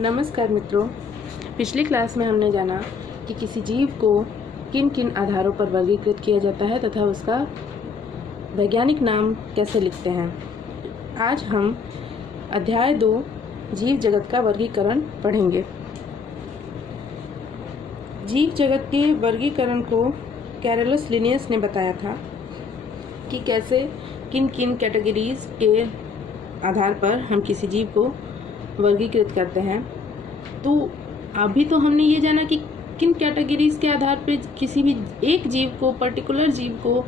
नमस्कार मित्रों, पिछली क्लास में हमने जाना कि किसी जीव को किन किन आधारों पर वर्गीकृत किया जाता है तथा उसका वैज्ञानिक नाम कैसे लिखते हैं। आज हम अध्याय 2 जीव जगत का वर्गीकरण पढ़ेंगे। जीव जगत के वर्गीकरण को कैरोलस लिनियस ने बताया था कि कैसे किन किन कैटेगरीज के आधार पर हम किसी जीव को वर्गीकृत करते हैं। तो अभी तो हमने ये जाना कि किन कैटेगरीज के आधार पर किसी भी एक जीव को, पर्टिकुलर जीव को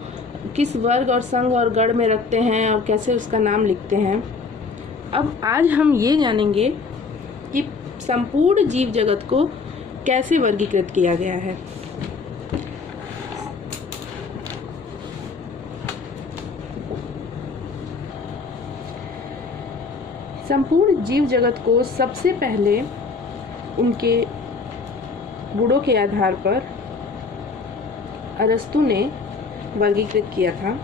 किस वर्ग और संघ और गण में रखते हैं और कैसे उसका नाम लिखते हैं। अब आज हम ये जानेंगे कि संपूर्ण जीव जगत को कैसे वर्गीकृत किया गया है। संपूर्ण जीव जगत को सबसे पहले उनके गुणों के आधार पर अरस्तु ने वर्गीकृत किया था।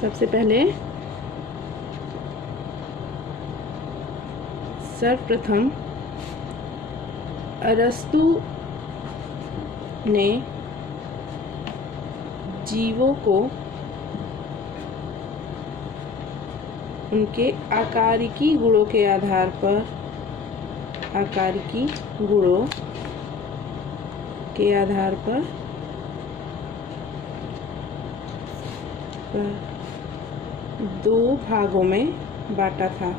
सबसे पहले सर्वप्रथम अरस्तु ने जीवों को उनके आकारिकी गुणों के आधार पर दो भागों में बांटा था।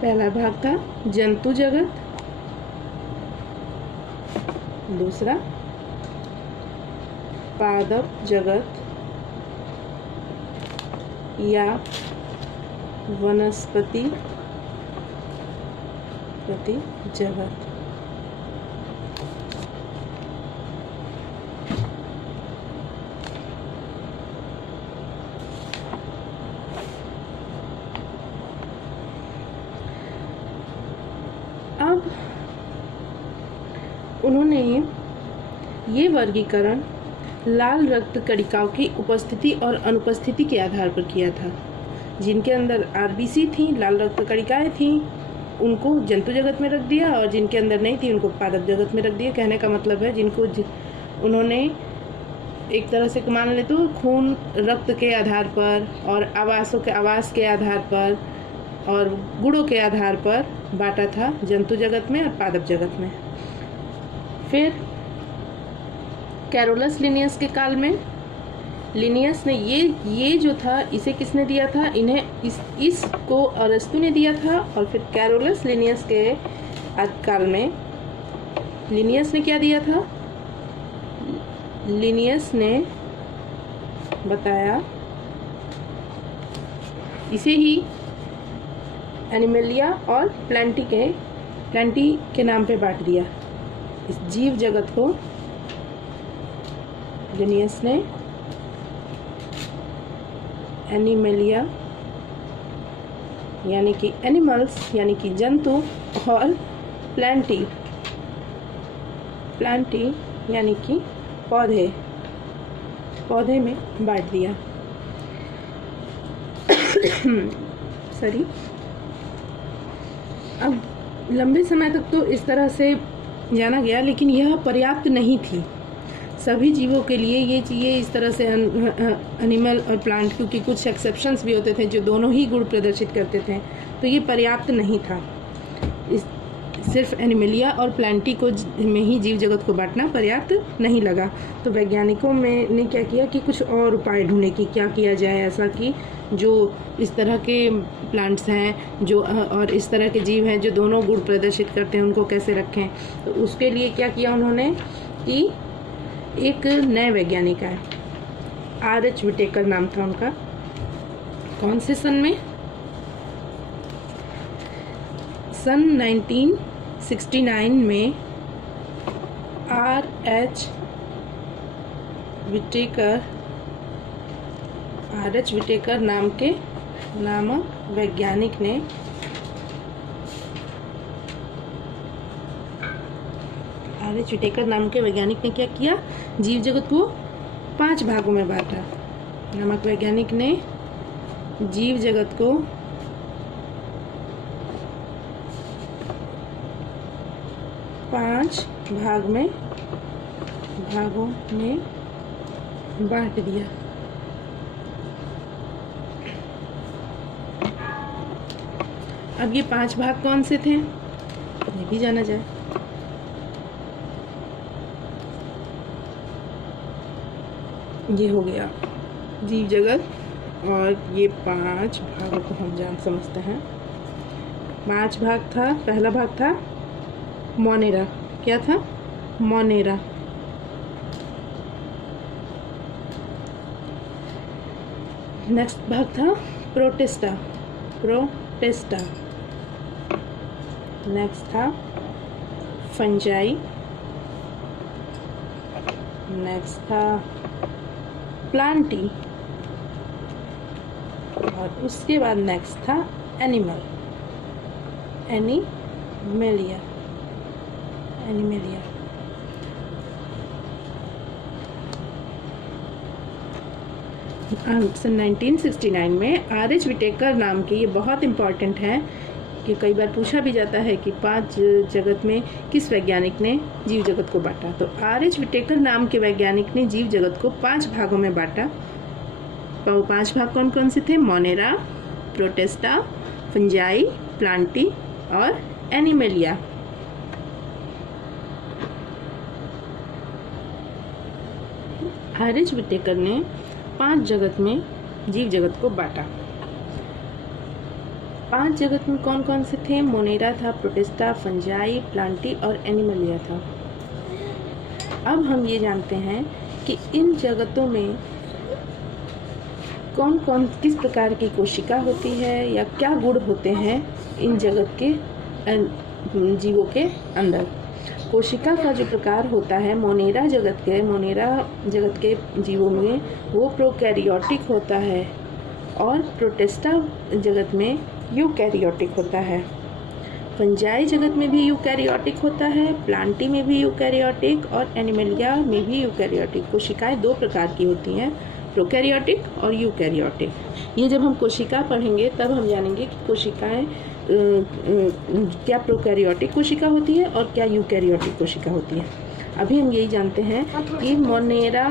पहला भाग था जंतु जगत, दूसरा पादप जगत या वनस्पति जगत। अब उन्होंने ये वर्गीकरण लाल रक्त कणिकाओं की उपस्थिति और अनुपस्थिति के आधार पर किया था। जिनके अंदर आरबीसी थी, लाल रक्त कणिकाएं थी, उनको जंतु जगत में रख दिया और जिनके अंदर नहीं थी उनको पादप जगत में रख दिया। कहने का मतलब है उन्होंने एक तरह से मान ले तो खून रक्त के आधार पर और आवास के आधार पर और गुणों के आधार पर बांटा था, जंतु जगत में और पादप जगत में। फिर कैरोलस लिनियस के काल में लिनियस ने ये जो था इसे किसने दिया था, इसको अरस्तु ने दिया था। और फिर कैरोलस लिनियस के काल में लिनियस ने क्या दिया था, लिनियस ने बताया, इसे ही एनिमलिया और प्लांटी के नाम पे बांट दिया। इस जीव जगत को लिनियस ने एनिमलिया यानी कि एनिमल्स यानी कि जंतु और प्लांटी यानी कि पौधे में बांट दिया। सॉरी। अब लंबे समय तक तो इस तरह से जाना गया, लेकिन यह पर्याप्त नहीं थी सभी जीवों के लिए। ये चीज़ें इस तरह से एनिमल और प्लांट, क्योंकि कुछ एक्सेप्शंस भी होते थे जो दोनों ही गुण प्रदर्शित करते थे, तो ये पर्याप्त नहीं था। सिर्फ एनिमलिया और प्लांटी में ही जीव जगत को बांटना पर्याप्त नहीं लगा। तो वैज्ञानिकों ने क्या किया कि कुछ और उपाय ढूंढे कि क्या किया जाए ऐसा कि जो इस तरह के प्लांट्स हैं जो और इस तरह के जीव हैं जो दोनों गुण प्रदर्शित करते हैं उनको कैसे रखें। तो उसके लिए क्या किया उन्होंने कि एक नए वैज्ञानिक आए, R.H. विटेकर नाम था उनका। कौन से सन में? सन 1969 में R.H. Whittaker RH. विटेकर नामक वैज्ञानिक ने आर.एच. विटेकर नाम के वैज्ञानिक ने क्या किया? जीव जगत को 5 भागों में बांटा। नामक वैज्ञानिक ने जीव जगत को 5 भागों में बांट दिया। अब ये 5 भाग कौन से थे ये भी जाना जाए। ये हो गया जीव जगत, और ये 5 भागों को हम समझते हैं। 5 भाग था। पहला भाग था मोनेरा। क्या था? मोनेरा। नेक्स्ट भाग था प्रोटिस्टा। नेक्स्ट था फंजाई। नेक्स्ट था प्लांटी, और उसके बाद नेक्स्ट था एनिमेलिया। सन 1969 में आर.एच. विटेकर नाम के, ये बहुत इम्पॉर्टेंट है कि कई बार पूछा भी जाता है कि 5 जगत में किस वैज्ञानिक ने जीव जगत को बांटा। तो आर.एच. विटेकर नाम के वैज्ञानिक ने जीव जगत को 5 भागों में बांटा। वो 5 भाग कौन कौन से थे? मोनेरा, प्रोटिस्टा, फंजाई, प्लांटी और एनिमेलिया। आर.एच. विटेकर ने 5 जगत में जीव जगत को बांटा। 5 जगत में कौन कौन से थे? मोनेरा था, प्रोटिस्टा, फंजाई, प्लांटी और एनिमेलिया था। अब हम ये जानते हैं कि इन जगतों में कौन कौन किस प्रकार की कोशिका होती है या क्या गुण होते हैं इन जगत के जीवों के अंदर। कोशिका का जो प्रकार होता है मोनेरा जगत के जीवों में वो प्रोकैरियोटिक होता है, और प्रोटिस्टा जगत में यूकैरियोटिक होता है। फंजाई जगत में भी यूकैरियोटिक होता है, प्लांटी में भी यूकैरियोटिक और एनिमेलिया में भी यूकैरियोटिक। कोशिकाएं 2 प्रकार की होती हैं, प्रोकैरियोटिक और यूकैरियोटिक। ये जब हम कोशिका पढ़ेंगे तब हम जानेंगे कि कोशिकाएं क्या प्रोकैरियोटिक कोशिका होती है और क्या यूकैरियोटिक कोशिका होती है। अभी हम यही जानते हैं कि मोनेरा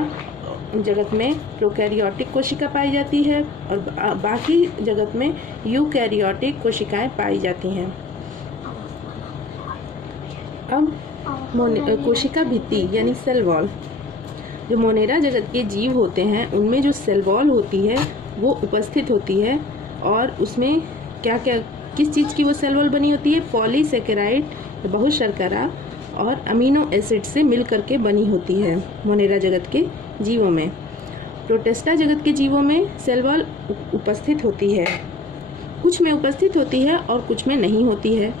जगत में प्रोकैरियोटिक कोशिका पाई जाती है और बाकी जगत में यूकैरियोटिक कोशिकाएं पाई जाती हैं। अब कोशिका भित्ति यानी सेल वॉल, जो मोनेरा जगत के जीव होते हैं उनमें जो सेल वॉल होती है वो उपस्थित होती है, और उसमें क्या क्या किस चीज़ की वो सेल वॉल बनी होती है? पॉलीसेकेराइड, बहुत शर्करा और अमीनो एसिड से मिल करके बनी होती है मोनेरा जगत के जीवों में। प्रोटिस्टा जगत के जीवों में सेल वॉल उपस्थित होती है, कुछ में उपस्थित होती है और कुछ में नहीं होती है।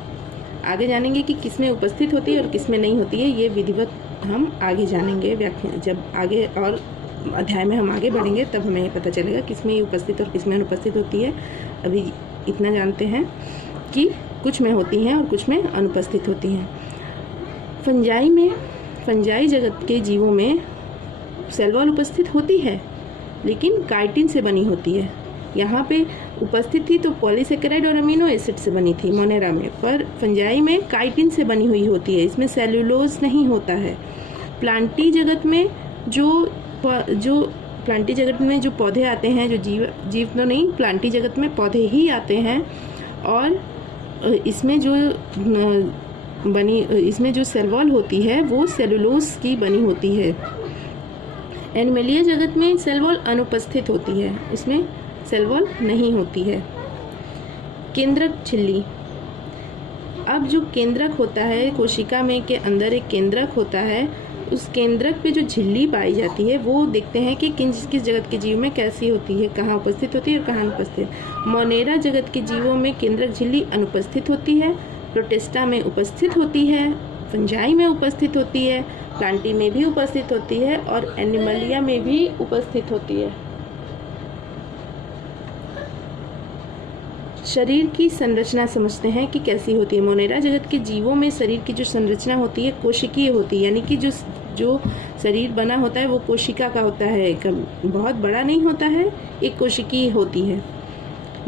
आगे जानेंगे कि किस में उपस्थित होती है और किस में नहीं होती है, ये विधिवत हम आगे जानेंगे व्याख्यान, जब आगे और अध्याय में हम आगे बढ़ेंगे तब हमें ये पता चलेगा किस में उपस्थित और किस में अनुपस्थित होती है। अभी इतना जानते हैं कि कुछ में होती हैं और कुछ में अनुपस्थित होती हैं। फंजाई जगत के जीवों में सेल वॉल उपस्थित होती है लेकिन काइटिन से बनी होती है। यहाँ पे उपस्थित थी तो पॉलीसेकेराइड और अमीनो एसिड से बनी थी मोनेरा में, पर फंजाई में काइटिन से बनी हुई होती है, इसमें सेलुलोज नहीं होता है। प्लांटी जगत में जो प्लांटी जगत में जो पौधे आते हैं, जो जीव तो नहीं, प्लांटी जगत में पौधे ही आते हैं, और इसमें जो सेल वॉल होती है वो सेलुलोज की बनी होती है। एनिमेलिया जगत में सेल वॉल अनुपस्थित होती है, इसमें सेल वॉल नहीं होती है। केंद्रक झिल्ली, अब जो केंद्रक होता है कोशिका में के अंदर एक केंद्रक होता है, उस केंद्रक पे जो झिल्ली पाई जाती है वो देखते हैं कि किस जगत के जीव में कैसी होती है, कहाँ उपस्थित होती है और कहाँ अनुपस्थित। मोनेरा जगत के जीवों में केंद्रक झिल्ली अनुपस्थित होती है, प्रोटिस्टा में उपस्थित होती है, फंजाई में उपस्थित होती है, प्लांटी में भी उपस्थित होती है और एनिमलिया में भी उपस्थित होती है। शरीर की संरचना समझते हैं कि कैसी होती है। मोनेरा जगत के जीवों में शरीर की जो संरचना होती है कोशिकीय होती है, यानी कि जो शरीर बना होता है वो कोशिका का होता है, बहुत बड़ा नहीं होता है, एक कोशिकीय होती है।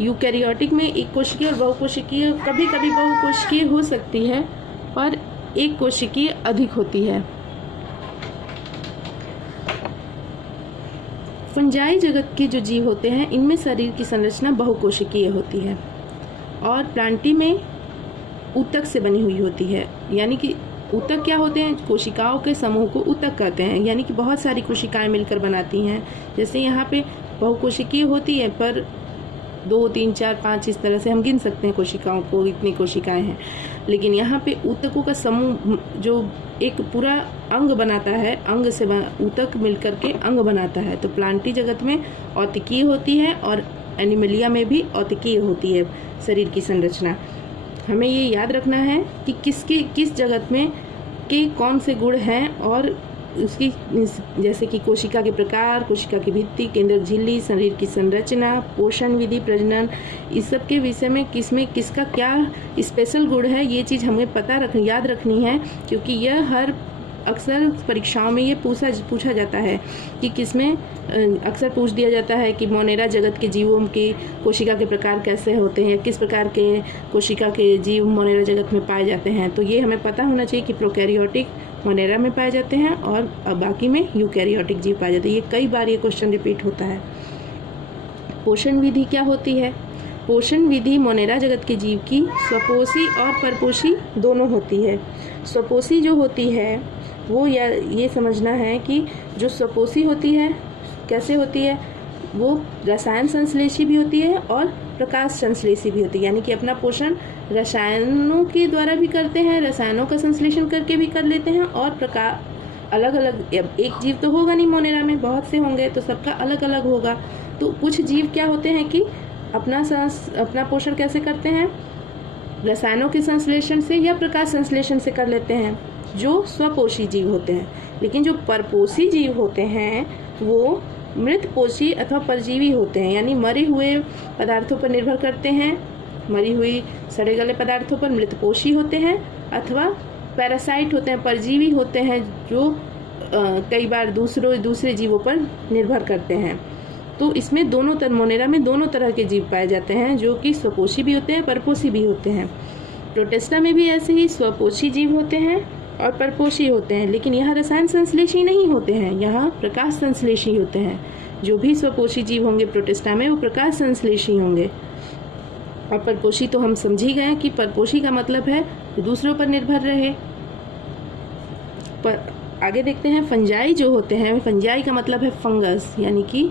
यूकैरियोटिक में एक कोशिकीय और बहुकोशिकीय, कभी कभी बहुकोशिकीय हो सकती है पर एक कोशिकीय अधिक होती है। फंजाई जगत के जो जीव होते हैं इनमें शरीर की संरचना बहुकोशिकीय होती है और प्लांटी में ऊतक से बनी हुई होती है। यानी कि ऊतक क्या होते हैं? कोशिकाओं के समूह को ऊतक कहते हैं, यानी कि बहुत सारी कोशिकाएं मिलकर बनाती हैं। जैसे यहाँ पे बहुकोशिकीय होती है पर 2, 3, 4, 5 इस तरह से हम गिन सकते हैं कोशिकाओं को, इतनी कोशिकाएं हैं। लेकिन यहाँ पे ऊतकों का समूह जो एक पूरा अंग बनाता है, अंग से ऊतक मिलकर के अंग बनाता है। तो प्लांटी जगत में औतिकीय होती है और एनिमलिया में भी औतिकीय होती है शरीर की संरचना। हमें ये याद रखना है कि किस जगत में के कौन से गुण हैं और उसकी, जैसे कि कोशिका के प्रकार, कोशिका की भित्ति, केंद्रक झिल्ली, शरीर की संरचना, पोषण विधि, प्रजनन, इस सब के विषय में किसका क्या स्पेशल गुण है, ये चीज़ हमें याद रखनी है, क्योंकि यह हर अक्सर परीक्षाओं में ये पूछा जाता है कि किसमें अक्सर पूछ दिया जाता है कि मोनेरा जगत के जीवों की कोशिका के प्रकार कैसे होते हैं, किस प्रकार के कोशिका के जीव मोनेरा जगत में पाए जाते हैं। तो ये हमें पता होना चाहिए कि प्रोकैरियोटिक मोनेरा में पाए जाते हैं और बाकी में यूकैरियोटिक जीव पाए जाते हैं। ये कई बार ये क्वेश्चन रिपीट होता है। पोषण विधि क्या होती है? पोषण विधि मोनेरा जगत के जीव की स्वपोषी और परपोषी दोनों होती है। स्वपोषी जो होती है वो ये समझना है कि जो स्वपोषी होती है कैसे होती है, वो रसायन संश्लेषी भी होती है और प्रकाश संश्लेषी भी होती है। यानी कि अपना पोषण रसायनों के द्वारा भी करते हैं, रसायनों का संश्लेषण करके भी कर लेते हैं और प्रकाश अलग अलग, एक जीव तो होगा नहीं मोनेरा में, बहुत से होंगे तो सबका अलग अलग होगा। तो कुछ जीव क्या होते हैं कि अपना पोषण कैसे करते हैं? रसायनों के संश्लेषण से या प्रकाश संश्लेषण से कर लेते हैं, जो स्वपोषी जीव होते हैं। लेकिन जो परपोषी जीव होते हैं वो मृतपोषी अथवा परजीवी होते हैं, यानी मरे हुए पदार्थों पर निर्भर करते हैं। मरी हुई सड़े गले पदार्थों पर मृतपोषी होते हैं अथवा पैरासाइट होते हैं, परजीवी होते हैं, जो कई बार दूसरे जीवों पर निर्भर करते हैं। तो इसमें मोनेरा में दोनों तरह के जीव पाए जाते हैं, जो कि स्वपोषी भी होते हैं, परपोषी भी होते हैं। प्रोटिस्टा में भी ऐसे ही स्वपोषी जीव होते हैं और परपोषी होते हैं, लेकिन यहाँ रसायन संश्लेषी नहीं होते हैं, यहाँ प्रकाश संश्लेषी होते हैं। जो भी स्वपोषी जीव होंगे प्रोटिस्टा में वो प्रकाश संश्लेषी होंगे। और परपोषी तो हम समझ ही गए कि परपोषी का मतलब है दूसरों पर निर्भर रहे। पर आगे देखते हैं फंजाई जो होते हैं। फंजाई का मतलब है फंगस, यानी कि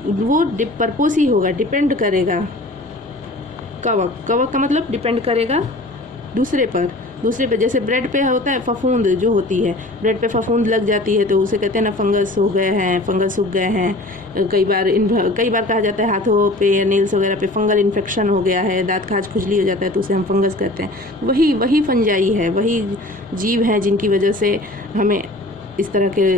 वो परपोषी होगा, डिपेंड करेगा। कवक का मतलब डिपेंड करेगा दूसरे पर। जैसे ब्रेड पे होता है फफूंद जो होती है, ब्रेड पे फफूंद लग जाती है तो उसे कहते हैं ना फंगस हो गए हैं, फंगस सूख गए हैं। कई बार कहा जाता है हाथों पे या नेल्स वगैरह पे फंगल इन्फेक्शन हो गया है, दांत खाज खुजली हो जाता है तो उसे हम फंगस कहते हैं। वही फंजाई है, वही जीव हैं जिनकी वजह से हमें इस तरह के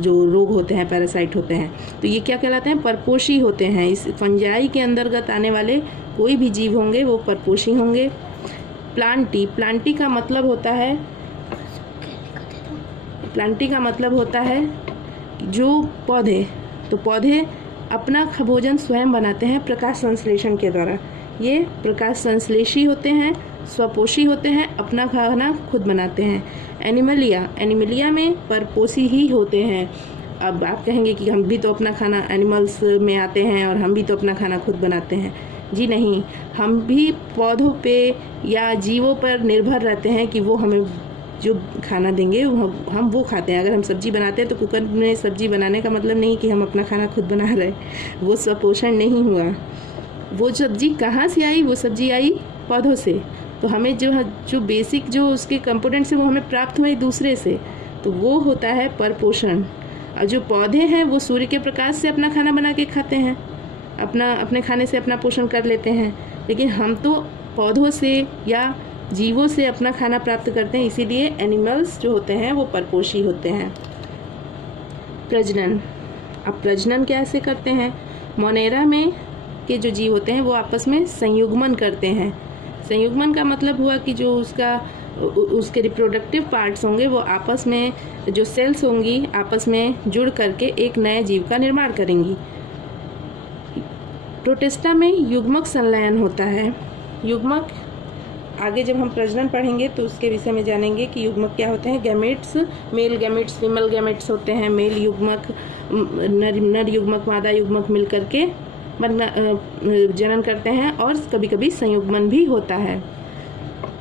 जो रोग होते हैं, पैरासाइट होते हैं। तो ये क्या कहलाते हैं? परपोषी होते हैं। इस फंजाई के अंतर्गत आने वाले कोई भी जीव होंगे वो परपोषी होंगे। प्लांटी का मतलब होता है जो पौधे, तो पौधे अपना भोजन स्वयं बनाते हैं प्रकाश संश्लेषण के द्वारा। ये प्रकाश संश्लेषी होते हैं, स्वपोषी होते हैं, अपना खाना खुद बनाते हैं। एनिमलिया में परपोषी ही होते हैं। अब आप कहेंगे कि हम भी तो अपना खाना एनिमल्स में आते हैं और हम भी तो अपना खाना खुद बनाते हैं। जी नहीं, हम भी पौधों पे या जीवों पर निर्भर रहते हैं कि वो हमें जो खाना देंगे हम वो खाते हैं। अगर हम सब्जी बनाते हैं तो कुकर में सब्जी बनाने का मतलब नहीं कि हम अपना खाना खुद बना रहे, वो स्वपोषण नहीं हुआ। वो सब्जी कहाँ से आई? वो सब्जी आई पौधों से। तो हमें जो बेसिक जो उसके कंपोनेंट्स हैं वो हमें प्राप्त हुए दूसरे से, तो वो होता है परपोषण। और जो पौधे हैं वो सूर्य के प्रकाश से अपना खाना बना के खाते हैं, अपने खाने से अपना पोषण कर लेते हैं। लेकिन हम तो पौधों से या जीवों से अपना खाना प्राप्त करते हैं, इसीलिए एनिमल्स जो होते हैं वो परपोषी होते हैं। प्रजनन, अब प्रजनन कैसे करते हैं? मोनेरा में के जो जीव होते हैं वो आपस में संयुग्मन करते हैं। संयुग्मन का मतलब हुआ कि जो उसके रिप्रोडक्टिव पार्ट्स होंगे वो आपस में, जो सेल्स होंगी आपस में जुड़ करके एक नए जीव का निर्माण करेंगी। प्रोटिस्टा में युग्मक संलयन होता है। युग्मक आगे जब हम प्रजनन पढ़ेंगे तो उसके विषय में जानेंगे कि युग्मक क्या होते हैं। Gametes, male gametes, female gametes होते हैं। मेल युग्मक, नर युग्मक, मादा युग्मक मिल करके जनन करते हैं और कभी कभी संयुग्मन भी होता है।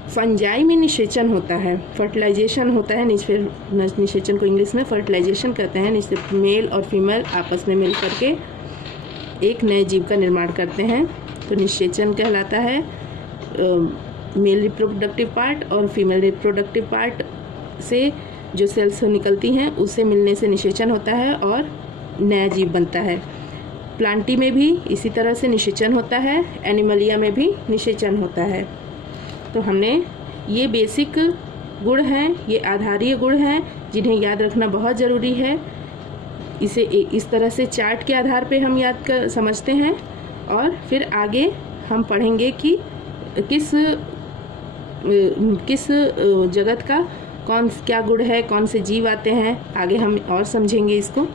फंजाई में निषेचन होता है, फर्टिलाइजेशन होता है। निषेचन को इंग्लिश में फर्टिलाइजेशन कहते हैं। मेल और फीमेल आपस में मिल करके एक नए जीव का निर्माण करते हैं तो निषेचन कहलाता है। मेल रिप्रोडक्टिव पार्ट और फीमेल रिप्रोडक्टिव पार्ट से जो सेल्स निकलती हैं उससे मिलने से निषेचन होता है और नया जीव बनता है। प्लांटी में भी इसी तरह से निषेचन होता है। एनिमलिया में भी निषेचन होता है। तो हमने ये बेसिक गुण हैं, ये आधारीय गुण हैं जिन्हें याद रखना बहुत ज़रूरी है। इसे इस तरह से चार्ट के आधार पे हम याद कर समझते हैं और फिर आगे हम पढ़ेंगे कि किस जगत का क्या गुण है, कौन से जीव आते हैं। आगे हम और समझेंगे इसको।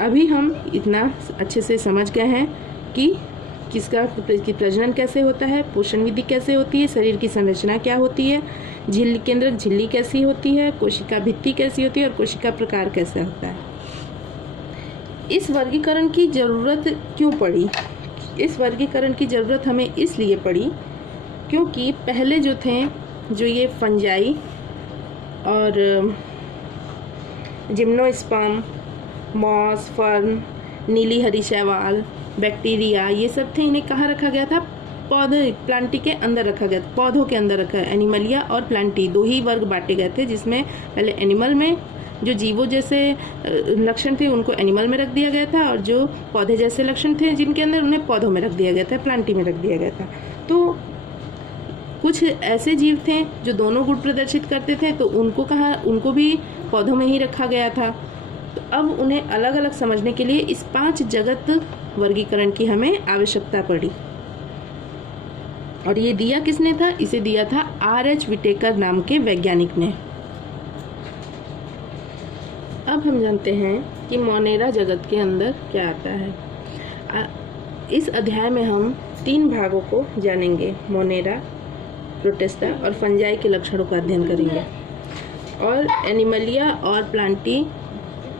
अभी हम इतना अच्छे से समझ गए हैं कि कि प्रजनन कैसे होता है, पोषण विधि कैसे होती है, शरीर की संरचना क्या होती है, झिल्ली केंद्रक झिल्ली कैसी होती है, कोशिका भित्ति कैसी होती है और कोशिका प्रकार कैसा होता है। इस वर्गीकरण की ज़रूरत क्यों पड़ी? इस वर्गीकरण की ज़रूरत हमें इसलिए पड़ी क्योंकि पहले जो थे, जो ये फंजाई और जिम्नोस्पर्म, मॉस, फर्न, नीली हरी शैवाल, बैक्टीरिया, ये सब थे। इन्हें कहाँ रखा गया था? पौधे, प्लांटी के अंदर रखा गया था, पौधों के अंदर रखा। एनिमलिया और प्लांटी दो ही वर्ग बांटे गए थे, जिसमें पहले एनिमल में जो जीवों जैसे लक्षण थे उनको एनिमल में रख दिया गया था और जो पौधे जैसे लक्षण थे जिनके अंदर, उन्हें पौधों में रख दिया गया था, प्लांटी में रख दिया गया था। तो कुछ ऐसे जीव थे जो दोनों गुण प्रदर्शित करते थे, तो उनको भी पौधों में ही रखा गया था। तो अब उन्हें अलग अलग समझने के लिए इस 5 जगत वर्गीकरण की हमें आवश्यकता पड़ी। और ये दिया किसने था? इसे दिया था R.H. विटेकर नाम के वैज्ञानिक ने। अब हम जानते हैं कि मोनेरा जगत के अंदर क्या आता है। इस अध्याय में हम 3 भागों को जानेंगे। मोनेरा, प्रोटिस्टा और फंजाई के लक्षणों का अध्ययन करेंगे। और एनिमलिया और प्लांटी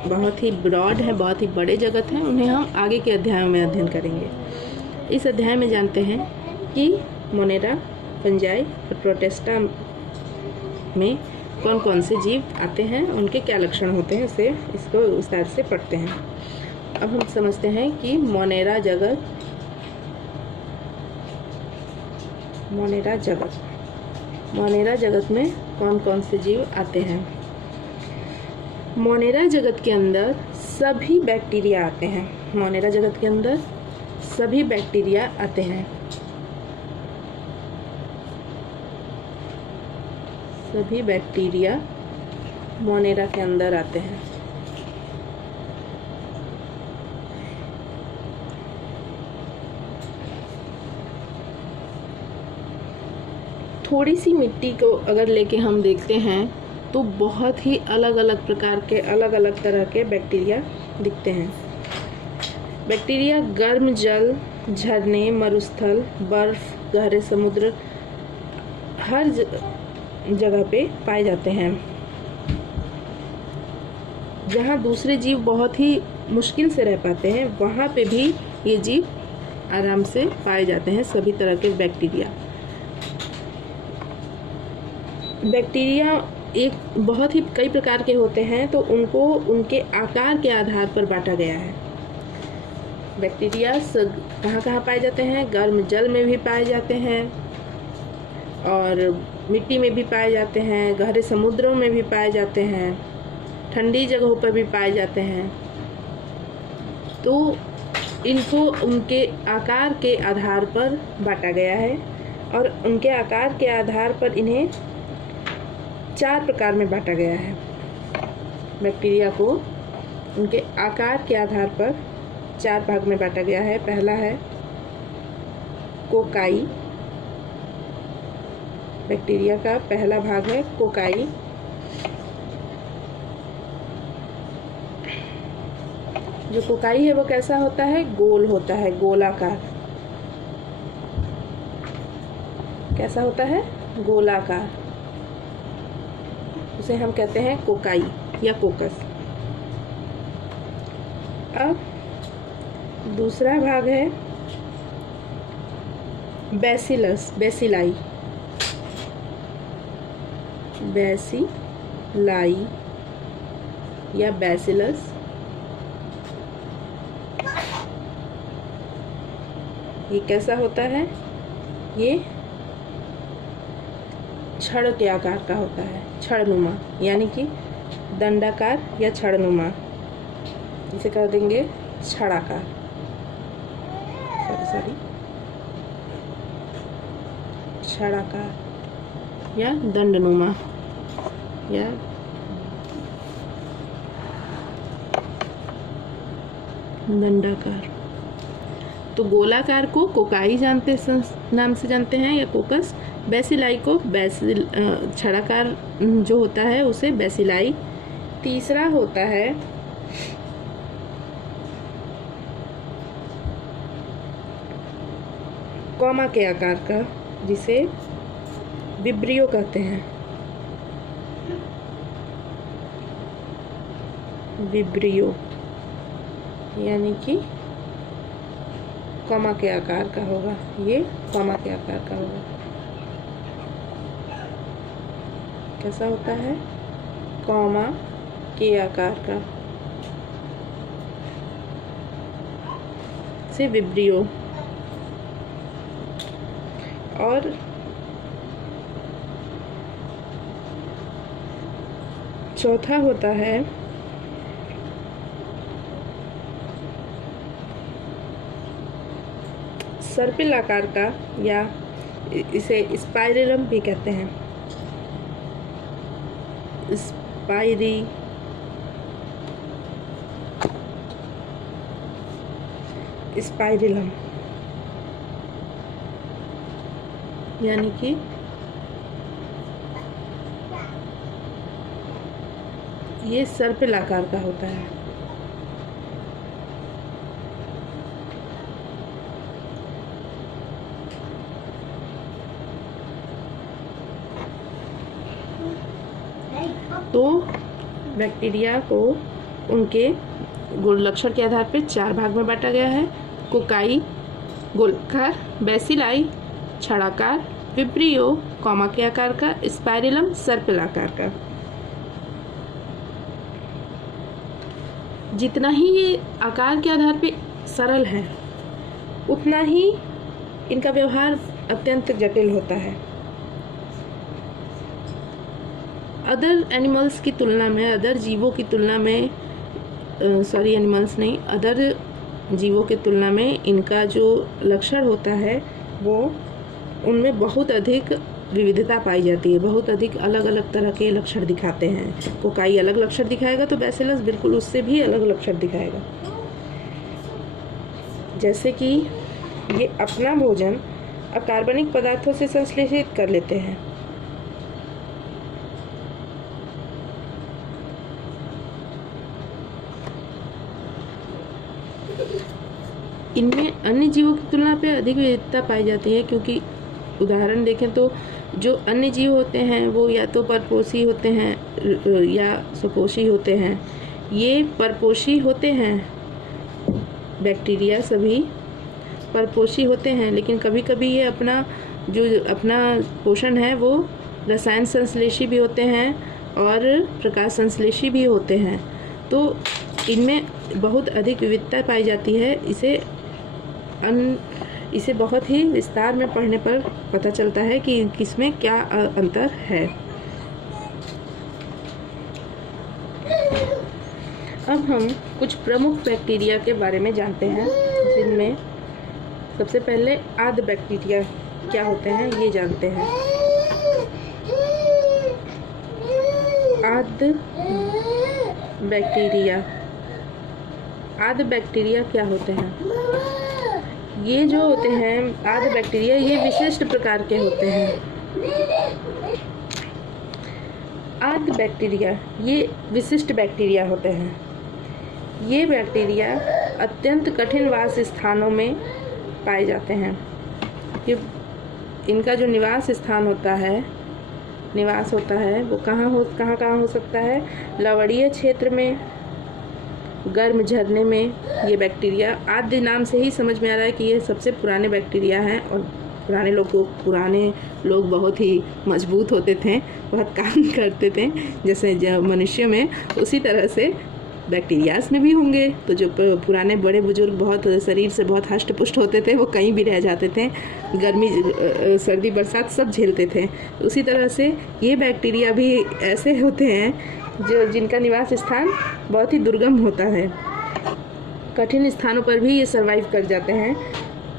बहुत ही ब्रॉड है, बहुत ही बड़े जगत हैं, उन्हें हम आगे के अध्यायों में अध्ययन करेंगे। इस अध्याय में जानते हैं कि मोनेरा, फंजाई और प्रोटिस्टा में कौन कौन से जीव आते हैं, उनके क्या लक्षण होते हैं, इसको विस्तार से पढ़ते हैं। अब हम समझते हैं कि मोनेरा जगत में कौन कौन से जीव आते हैं। मोनेरा जगत के अंदर सभी बैक्टीरिया आते हैं। मोनेरा जगत के अंदर सभी बैक्टीरिया आते हैं। सभी बैक्टीरिया मोनेरा के अंदर आते हैं। थोड़ी सी मिट्टी को अगर लेके हम देखते हैं तो बहुत ही अलग अलग प्रकार के, अलग अलग तरह के बैक्टीरिया दिखते हैं। बैक्टीरिया गर्म जल, झरने, मरुस्थल, बर्फ, गहरे समुद्र, हर जगह पे पाए जाते हैं। जहाँ दूसरे जीव बहुत ही मुश्किल से रह पाते हैं, वहाँ पे भी ये जीव आराम से पाए जाते हैं। सभी तरह के बैक्टीरिया एक बहुत ही कई प्रकार के होते हैं, तो उनको उनके आकार के आधार पर बांटा गया है। बैक्टीरिया कहाँ कहाँ पाए जाते हैं? गर्म जल में भी पाए जाते हैं और मिट्टी में भी पाए जाते हैं, गहरे समुद्रों में भी पाए जाते हैं, ठंडी जगहों पर भी पाए जाते हैं। तो इनको उनके आकार के आधार पर बांटा गया है और उनके आकार के आधार पर इन्हें 4 प्रकार में बांटा गया है। बैक्टीरिया को उनके आकार के आधार पर 4 भाग में बांटा गया है। पहला है कोकाई। बैक्टीरिया का पहला भाग है कोकाई। जो कोकाई है वो कैसा होता है? गोल होता है, गोलाकार। कैसा होता है? गोलाकार। उसे हम कहते हैं कोकाई या कोकस। अब दूसरा भाग है बैसिलस, बैसिलाई। बैसिलाई या बैसिलस। ये कैसा होता है? ये छड़ के आकार का होता है, छड़नुमा, यानी कि दंडाकार या छड़नुमा। इसे कर देंगे छड़ाकार, सॉरी छड़ाकार या दंडनुमा या दंडाकार। तो गोलाकार को कोकाई नाम से जानते हैं या कोकस। बैसिलाई को छड़ाकार जो होता है उसे बैसिलाई। तीसरा होता है कॉमा के आकार का, जिसे विब्रियो कहते हैं। विब्रियो यानी कि कॉमा के आकार का होगा। ये कॉमा के आकार का होगा। कैसा होता है? कॉमा के आकार का, से विब्रियो। और चौथा होता है सर्पिल आकार का, या इसे स्पाइरलम भी कहते हैं। स्पाइरलम यानी कि ये सर्पिल आकार का होता है। तो बैक्टीरिया को उनके गुण लक्षण के आधार पर 4 भाग में बांटा गया है। कोकाई गोलाकार, बैसिलाई छड़ाकार, विब्रियो कॉमा के आकार का, स्पाइरलम सर्पिल आकार का। जितना ही ये आकार के आधार पे सरल है, उतना ही इनका व्यवहार अत्यंत जटिल होता है। अदर एनिमल्स की तुलना में, अदर जीवों की तुलना में, सॉरी एनिमल्स नहीं, अदर जीवों की तुलना में इनका जो लक्षण होता है वो उनमें बहुत अधिक विविधता पाई जाती है। बहुत अधिक अलग अलग तरह के लक्षण दिखाते हैं। कोकाई अलग लक्षण दिखाएगा तो बैसिलस बिल्कुल उससे भी अलग लक्षण दिखाएगा। जैसे कि ये अपना भोजन अकार्बनिक पदार्थों से संश्लेषित कर लेते हैं। इनमें अन्य जीवों की तुलना पे अधिक विविधता पाई जाती है, क्योंकि उदाहरण देखें तो जो अन्य जीव होते हैं वो या तो परपोषी होते हैं या स्वपोषी होते हैं। ये परपोषी होते हैं, बैक्टीरिया सभी परपोषी होते हैं, लेकिन कभी कभी ये अपना पोषण है वो रसायन संश्लेषी भी होते हैं और प्रकाश संश्लेषी भी होते हैं। तो इनमें बहुत अधिक विविधता पाई जाती है। इसे बहुत ही विस्तार में पढ़ने पर पता चलता है कि किसमें क्या अंतर है। अब हम कुछ प्रमुख बैक्टीरिया के बारे में जानते हैं, जिनमें सबसे पहले आद्य बैक्टीरिया क्या होते हैं ये जानते हैं। आद्य बैक्टीरिया क्या होते हैं? ये जो होते हैं आर्द्र बैक्टीरिया, ये विशिष्ट प्रकार के होते हैं। आर्द्र बैक्टीरिया ये विशिष्ट बैक्टीरिया होते हैं। ये बैक्टीरिया अत्यंत कठिन वास स्थानों में पाए जाते हैं। ये इनका जो निवास स्थान होता है, निवास होता है, वो कहाँ हो सकता है? लवणीय क्षेत्र में, गर्म झरने में। ये बैक्टीरिया आद्य नाम से ही समझ में आ रहा है कि ये सबसे पुराने बैक्टीरिया हैं। और पुराने लोग बहुत ही मजबूत होते थे, बहुत काम करते थे, जैसे मनुष्य में उसी तरह से बैक्टीरियाज में भी होंगे। तो जो पुराने बड़े बुजुर्ग बहुत शरीर से बहुत हष्ट पुष्ट होते थे, वो कहीं भी रह जाते थे, गर्मी सर्दी बरसात सब झेलते थे। उसी तरह से ये बैक्टीरिया भी ऐसे होते हैं जिनका निवास स्थान बहुत ही दुर्गम होता है। कठिन स्थानों पर भी ये सर्वाइव कर जाते हैं।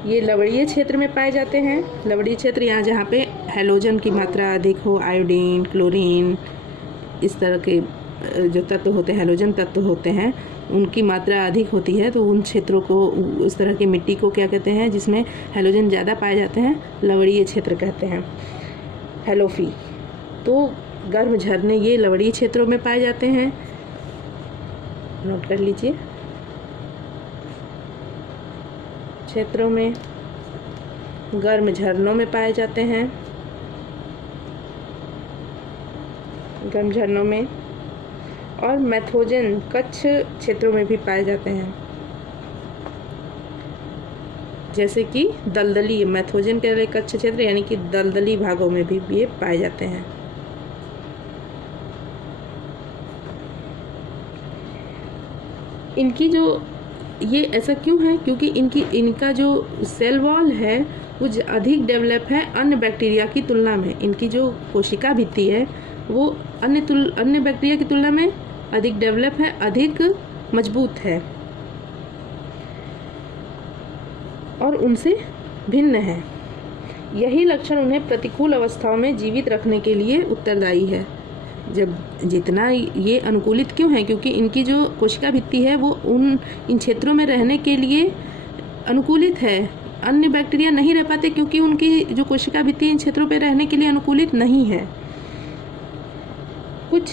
ये लवणीय क्षेत्र में पाए जाते हैं। लवणीय क्षेत्र यहाँ जहाँ पे हैलोजन की मात्रा अधिक हो, आयोडीन, क्लोरीन, इस तरह के जो तत्व होते हैं, हैलोजन तत्व होते हैं, उनकी मात्रा अधिक होती है। तो उन क्षेत्रों को, उस तरह की मिट्टी को क्या कहते हैं जिसमें हैलोजन ज़्यादा पाए जाते हैं? लवणीय क्षेत्र कहते हैं, हैलोफी। तो गर्म झरने ये लवणीय क्षेत्रों में पाए जाते हैं, नोट कर लीजिए। क्षेत्रों में, गर्म झरनों में पाए जाते हैं, गर्म झरनों में। और मैथोजन कच्छ क्षेत्रों में भी पाए जाते हैं, जैसे कि दलदली, मैथोजन के लिए कच्छ क्षेत्र यानी कि दलदली भागों में भी ये पाए जाते हैं। इनकी जो ये ऐसा क्यों है? क्योंकि इनका जो सेल वॉल है वो अधिक डेवलप है अन्य बैक्टीरिया की तुलना में। इनकी जो कोशिका भित्ति है वो अन्य बैक्टीरिया की तुलना में अधिक डेवलप है, अधिक मजबूत है और उनसे भिन्न है। यही लक्षण उन्हें प्रतिकूल अवस्थाओं में जीवित रखने के लिए उत्तरदायी है। जब जितना ये अनुकूलित क्यों है? क्योंकि इनकी जो कोशिका भित्ति है वो इन क्षेत्रों में रहने के लिए अनुकूलित है। अन्य बैक्टीरिया नहीं रह पाते क्योंकि उनकी जो कोशिका भित्ति इन क्षेत्रों पर रहने के लिए अनुकूलित नहीं है। कुछ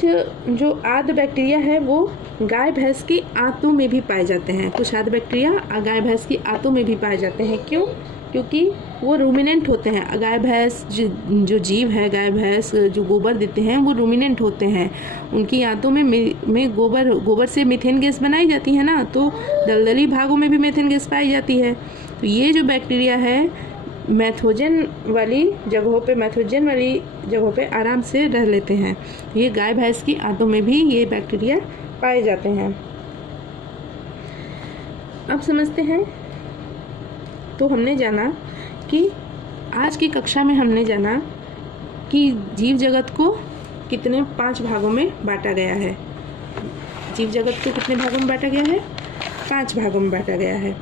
जो आर्द्र बैक्टीरिया है वो गाय भैंस की आंतों में भी पाए जाते हैं। कुछ आर्द्र बैक्टीरिया गाय भैंस की आंतों में भी पाए जाते हैं। क्यों? क्योंकि वो रूमिनेंट होते हैं। गाय भैंस जो जीव है, गाय भैंस जो गोबर देते हैं वो रूमिनेंट होते हैं। उनकी आंतों में गोबर से मीथेन गैस बनाई जाती है ना, तो दलदली भागों में भी मीथेन गैस पाई जाती है। तो ये जो बैक्टीरिया है मैथोजन वाली जगहों पे आराम से रह लेते हैं। ये गाय भैंस की आंतों में भी ये बैक्टीरिया पाए जाते हैं। अब समझते हैं। तो हमने जाना कि आज की कक्षा में हमने जाना कि जीव जगत को कितने 5 भागों में बांटा गया है। जीव जगत को कितने भागों में बांटा गया है? 5 भागों में बांटा गया है।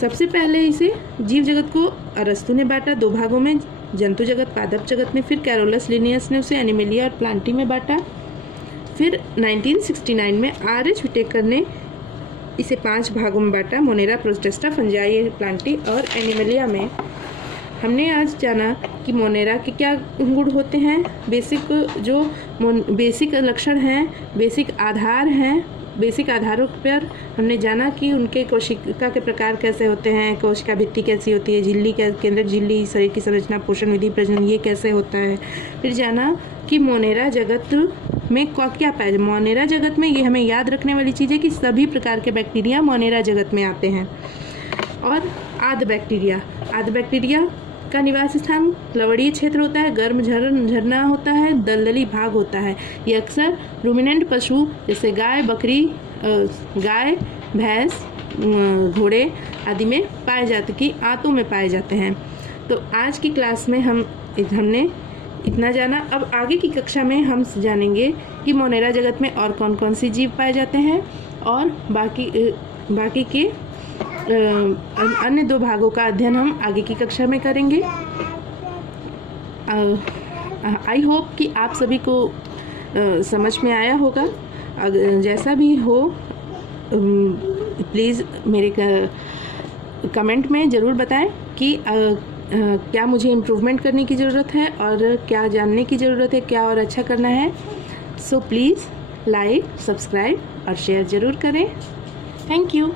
सबसे पहले इसे जीव जगत को अरस्तु ने बांटा 2 भागों में, जंतु जगत, पादप जगत में। फिर कैरोलस लिनियस ने उसे एनिमेलिया और प्लांटी में बांटा। फिर 1969 में R.H. विटेकर ने इसे 5 भागों में बांटा, मोनेरा, प्रोस्टेस्टा, फंजाई, प्लांटी और एनिमेलिया में। हमने आज जाना कि मोनेरा के क्या गुण होते हैं, बेसिक लक्षण हैं, बेसिक आधार हैं। बेसिक आधारों पर हमने जाना कि उनके कोशिका के प्रकार कैसे होते हैं, कोशिका भित्ति कैसी होती है, झिल्ली, केंद्रक झिल्ली, शरीर की संरचना, पोषण विधि, प्रजनन ये कैसे होता है। फिर जाना कि मोनेरा जगत में क्या पाया जाए। मोनेरा जगत में ये हमें याद रखने वाली चीज़ है कि सभी प्रकार के बैक्टीरिया मोनेरा जगत में आते हैं। और आर्द्र बैक्टीरिया का निवास स्थान लवणीय क्षेत्र होता है, गर्म झरना होता है, दलदली भाग होता है। ये अक्सर रूमिनेंट पशु जैसे गाय, बकरी, गाय, भैंस, घोड़े आदि में पाए जाते की आंतों में पाए जाते हैं। तो आज की क्लास में हमने इतना जाना। अब आगे की कक्षा में हम जानेंगे कि मोनेरा जगत में और कौन कौन सी जीव पाए जाते हैं और बाकी के अन्य 2 भागों का अध्ययन हम आगे की कक्षा में करेंगे। आई होप कि आप सभी को समझ में आया होगा। जैसा भी हो प्लीज़ मेरे कमेंट में ज़रूर बताएं कि क्या मुझे इम्प्रूवमेंट करने की ज़रूरत है और क्या जानने की ज़रूरत है, क्या और अच्छा करना है। सो प्लीज़ लाइक, सब्सक्राइब और शेयर ज़रूर करें। Thank you.